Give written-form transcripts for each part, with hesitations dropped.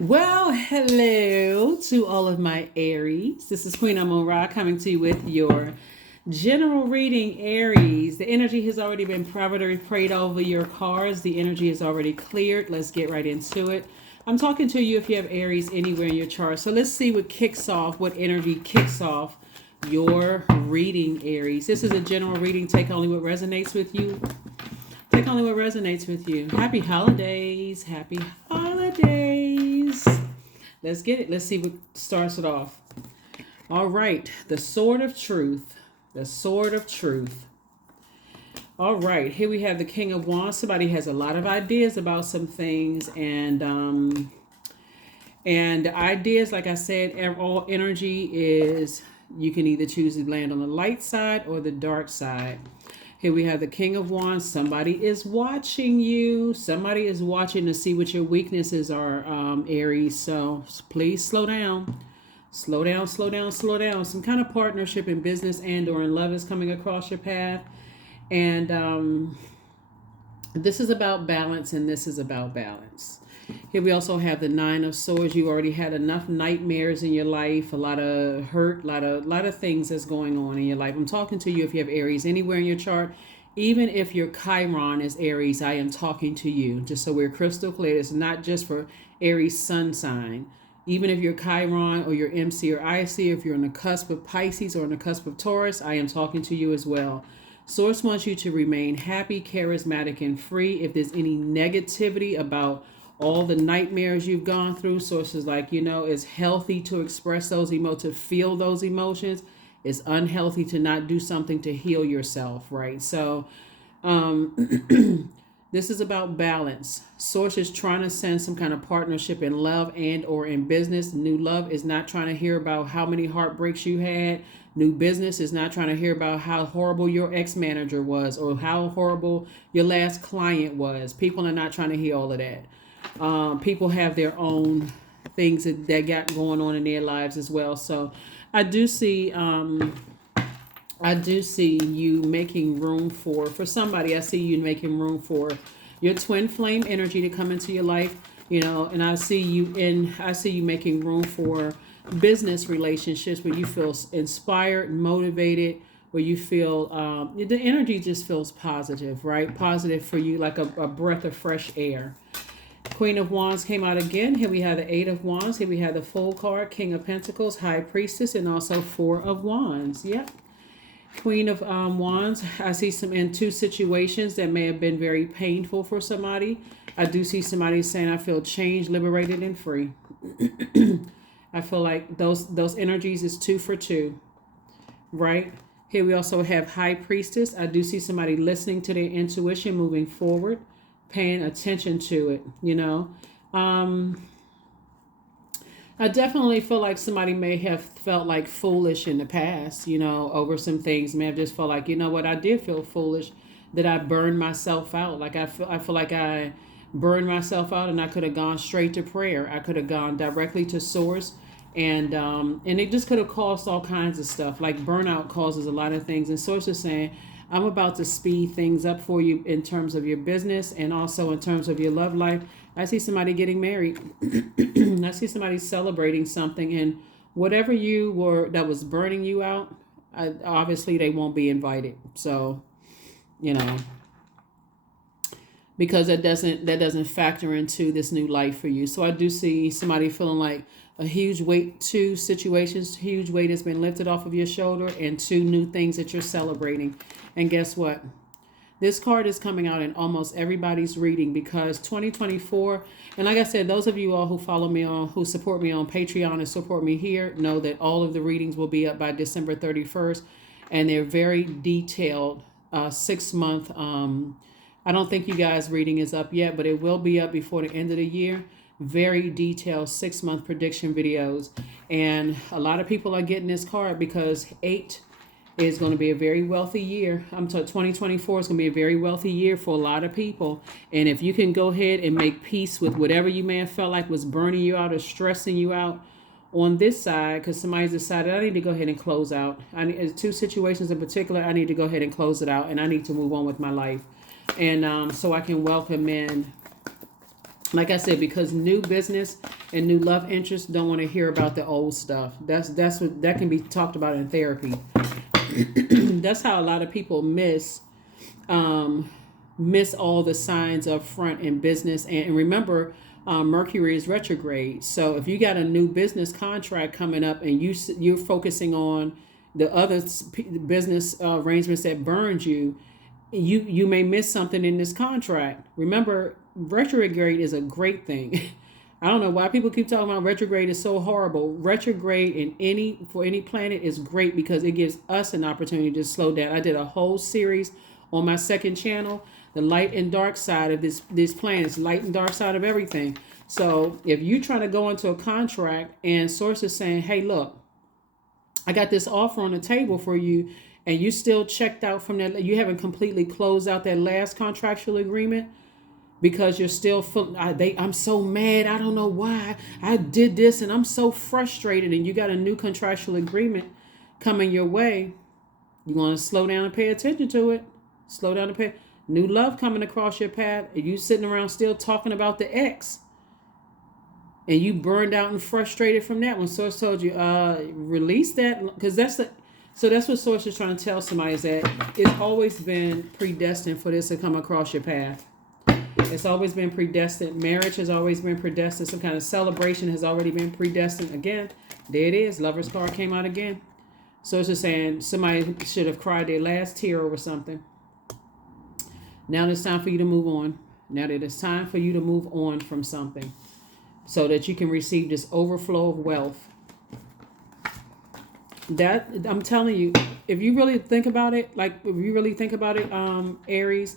Well, hello to all of my Aries. This is Queen Amun Ra coming to you with your general reading, Aries. The energy has already been prayed over your cards. The energy is already cleared. Let's get right into it. I'm talking to you if you have Aries anywhere in your chart. So let's see what energy kicks off your reading, Aries. This is a general reading. Take only what resonates with you. Take only what resonates with you. Happy holidays. Happy holidays. Let's get it. Let's see what starts it off. All right. The Sword of Truth. The Sword of Truth. All right. Here we have the King of Wands. Somebody has a lot of ideas about some things. And ideas, like I said, all energy is you can either choose to land on the light side or the dark side. Here we have the King of Wands. Somebody is watching you. Somebody is watching to see what your weaknesses are, Aries. So please slow down. Slow down, slow down, slow down. Some kind of partnership in business and or in love is coming across your path. And this is about balance, and this is about balance. Here we also have the Nine of Swords. You already had enough nightmares in your life, a lot of hurt, a lot of things that's going on in your life. I'm talking to you if you have Aries anywhere in your chart. Even if your Chiron is Aries, I am talking to you. Just so we're crystal clear, it's not just for Aries sun sign. Even if you're Chiron or your MC or IC, if you're on the cusp of Pisces or on the cusp of Taurus, I am talking to you as well. Source wants you to remain happy, charismatic, and free. If there's any negativity about all the nightmares you've gone through, sources like, it's healthy to express those emotions, to feel those emotions. It's unhealthy to not do something to heal yourself, right? So this is about balance. Source is trying to send some kind of partnership in love and or in business. New love is not trying to hear about how many heartbreaks you had. New business is not trying to hear about how horrible your ex-manager was or how horrible your last client was. People are not trying to hear all of that. People have their own things that got going on in their lives as well. So I do see you making room for somebody. I see you making room for your twin flame energy to come into your life, and I see you making room for business relationships where you feel inspired, motivated, where you feel the energy just feels positive, right? Positive for you, like a breath of fresh air. Queen of Wands came out again. Here we have the Eight of Wands. Here we have the Fool card, King of Pentacles, High Priestess, and also Four of Wands. Yep. Queen of Wands. I see some in two situations that may have been very painful for somebody. I do see somebody saying, I feel changed, liberated, and free. I feel like those energies is 2 for 2, right? Here we also have High Priestess. I do see somebody listening to their intuition, moving forward, paying attention to it, I definitely feel like somebody may have felt like foolish in the past, over some things. May have just felt like, what, I did feel foolish, that I burned myself out. Like I feel like I burned myself out, and I could have gone straight to prayer. I could have gone directly to source, and it just could have caused all kinds of stuff. Like burnout causes a lot of things, and source is saying, I'm about to speed things up for you in terms of your business and also in terms of your love life. I see somebody getting married. I see somebody celebrating something, and whatever you were that was burning you out, obviously they won't be invited. So, because that doesn't factor into this new life for you. So I do see somebody feeling like a huge weight, 2 situations, huge weight has been lifted off of your shoulder, and 2 new things that you're celebrating. And guess what? This card is coming out in almost everybody's reading, because 2024, and like I said, those of you all who follow me who support me on Patreon and support me here, know that all of the readings will be up by December 31st, and they're very detailed 6-month. I don't think you guys' reading is up yet, but it will be up before the end of the year. Very detailed 6-month prediction videos, and a lot of people are getting this card because 8 is going to be a very wealthy year. 2024 is going to be a very wealthy year for a lot of people. And if you can go ahead and make peace with whatever you may have felt like was burning you out or stressing you out on this side, because somebody's decided I need to go ahead and close out. Need 2 situations in particular. I need to go ahead and close it out, and I need to move on with my life. And so I can welcome in Like I said, because new business and new love interests don't want to hear about the old stuff. That's what that can be talked about in therapy. That's how a lot of people um, miss all the signs up front in business. And remember, Mercury is retrograde. So if you got a new business contract coming up and you're focusing on the other business arrangements that burned you, you may miss something in this contract. Remember, retrograde is a great thing. I don't know why people keep talking about retrograde is so horrible. Retrograde for any planet is great because it gives us an opportunity to slow down. I did a whole series on my second channel, the light and dark side of these planets, light and dark side of everything. So if you're trying to go into a contract and source is saying, hey, look, I got this offer on the table for you, and you still checked out from that, you haven't completely closed out that last contractual agreement because you're still I'm so mad, I don't know why I did this, and I'm so frustrated, and you got a new contractual agreement coming your way. You want to slow down and pay attention to it. Slow down and pay. New love coming across your path, and you sitting around still talking about the ex, and you burned out and frustrated from that. When Source told you, release that, because so that's what Source is trying to tell somebody, is that it's always been predestined for this to come across your path. It's always been predestined. Marriage has always been predestined. Some kind of celebration has already been predestined. Again, there it is. Lover's card came out again. So it's just saying somebody should have cried their last tear over something. Now it's time for you to move on. Now that it's time for you to move on from something so that you can receive this overflow of wealth. That, I'm telling you, if you really think about it, Aries,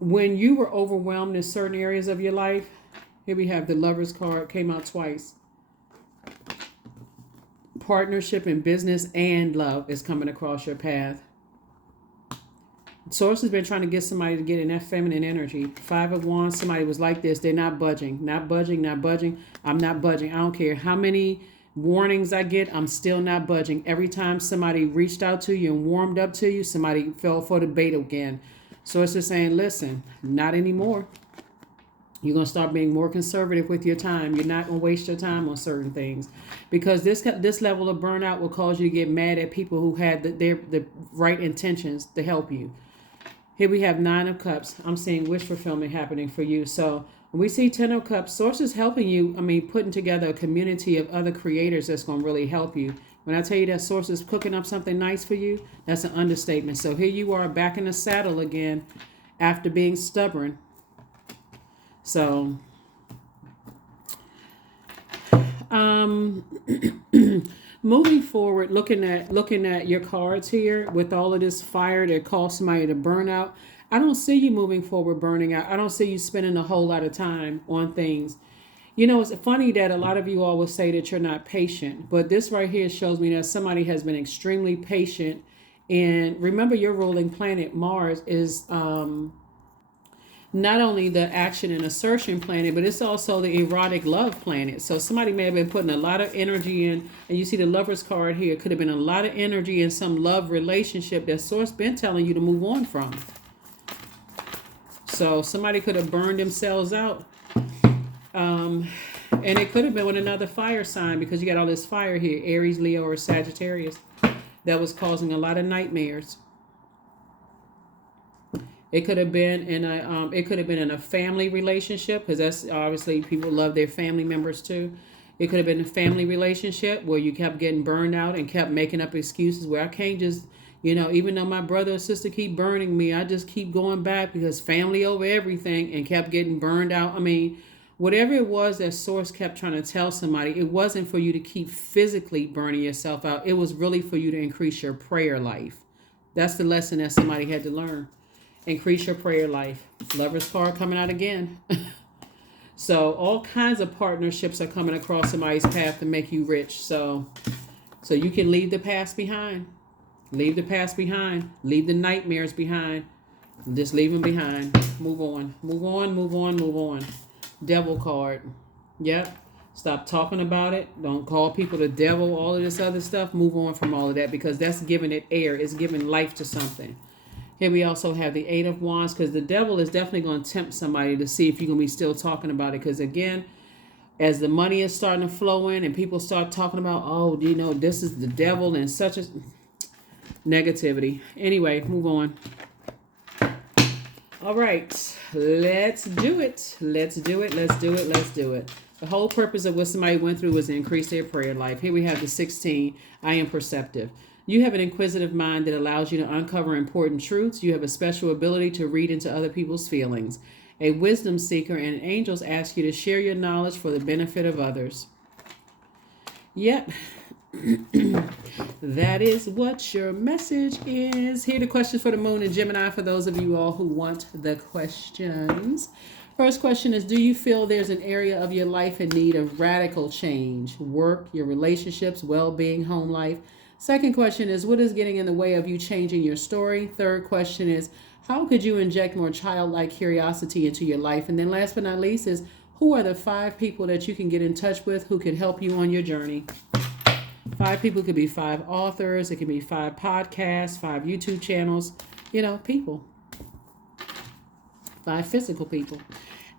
when you were overwhelmed in certain areas of your life, here we have the Lover's card, came out twice. Partnership in business and love is coming across your path. Source has been trying to get somebody to get in that feminine energy. 5 of Wands, somebody was like this. They're not budging, not budging, not budging. I'm not budging. I don't care how many warnings I get, I'm still not budging. Every time somebody reached out to you and warmed up to you, somebody fell for the bait again. So it's just saying, listen, not anymore. You're going to start being more conservative with your time. You're not going to waste your time on certain things, because this level of burnout will cause you to get mad at people who had the right intentions to help you. Here we have 9 of Cups. I'm seeing wish fulfillment happening for you. So when we see 10 of Cups, Source is helping you. Putting together a community of other creators that's going to really help you. When I tell you that Source is cooking up something nice for you, that's an understatement. So here you are back in the saddle again after being stubborn. So, moving forward, looking at your cards here with all of this fire that caused somebody to burn out. I don't see you moving forward burning out. I don't see you spending a whole lot of time on things. You know, it's funny that a lot of you all will say that you're not patient, but this right here shows me that somebody has been extremely patient. And remember, your ruling planet, Mars, is not only the action and assertion planet, but it's also the erotic love planet. So somebody may have been putting a lot of energy in, and you see the Lover's card here. It could have been a lot of energy in some love relationship that Source been telling you to move on from. So somebody could have burned themselves out. And it could have been with another fire sign, because you got all this fire here, Aries, Leo, or Sagittarius, that was causing a lot of nightmares. It could have been in a family relationship, because that's obviously people love their family members too. It could have been a family relationship where you kept getting burned out and kept making up excuses where I can't just, even though my brother or sister keep burning me, I just keep going back because family over everything, and kept getting burned out. Whatever it was that Source kept trying to tell somebody, it wasn't for you to keep physically burning yourself out. It was really for you to increase your prayer life. That's the lesson that somebody had to learn. Increase your prayer life. Lover's card coming out again. So all kinds of partnerships are coming across somebody's path to make you rich. So you can leave the past behind. Leave the past behind. Leave the nightmares behind. Just leave them behind. Move on. Move on, move on, move on. Devil card. Yep. Stop talking about it. Don't call people the devil, all of this other stuff. Move on from all of that, because that's giving it air. It's giving life to something. Here we also have the Eight of Wands, because the devil is definitely going to tempt somebody to see if you're going to be still talking about it. Because again, as the money is starting to flow in and people start talking about, oh, you know, this is the devil and such a negativity. Anyway, move on. All right, let's do it. Let's do it. Let's do it. Let's do it. The whole purpose of what somebody went through was to increase their prayer life. Here we have the 16. I am perceptive. You have an inquisitive mind that allows you to uncover important truths. You have a special ability to read into other people's feelings. A wisdom seeker, and angels ask you to share your knowledge for the benefit of others. Yep. That is what your message is. Here are the questions for the moon and Gemini for those of you all who want the questions. First question is, do you feel there's an area of your life in need of radical change? Work, your relationships, well-being, home life. Second question is, what is getting in the way of you changing your story? Third question is, how could you inject more childlike curiosity into your life? And then last but not least is, who are the 5 people that you can get in touch with who could help you on your journey? 5 people could be 5 authors. It could be 5 podcasts, 5 YouTube channels, you know, people. 5 physical people.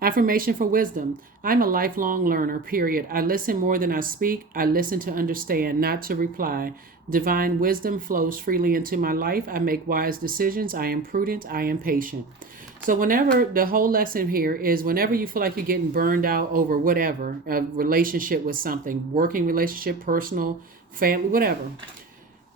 Affirmation for wisdom. I'm a lifelong learner, period. I listen more than I speak. I listen to understand, not to reply. Divine wisdom flows freely into my life. I make wise decisions. I am prudent. I am patient. So whenever, the whole lesson here is whenever you feel like you're getting burned out over whatever, a relationship with something, working relationship, personal, family, whatever,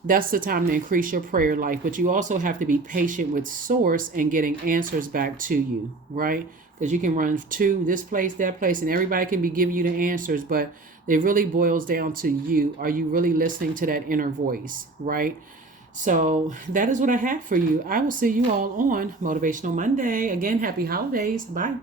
that's the time to increase your prayer life. But you also have to be patient with source and getting answers back to you, right? Because you can run to this place, that place, and everybody can be giving you the answers, but it really boils down to you. Are you really listening to that inner voice, right? So that is what I have for you. I will see you all on Motivational Monday. Again, happy holidays. Bye.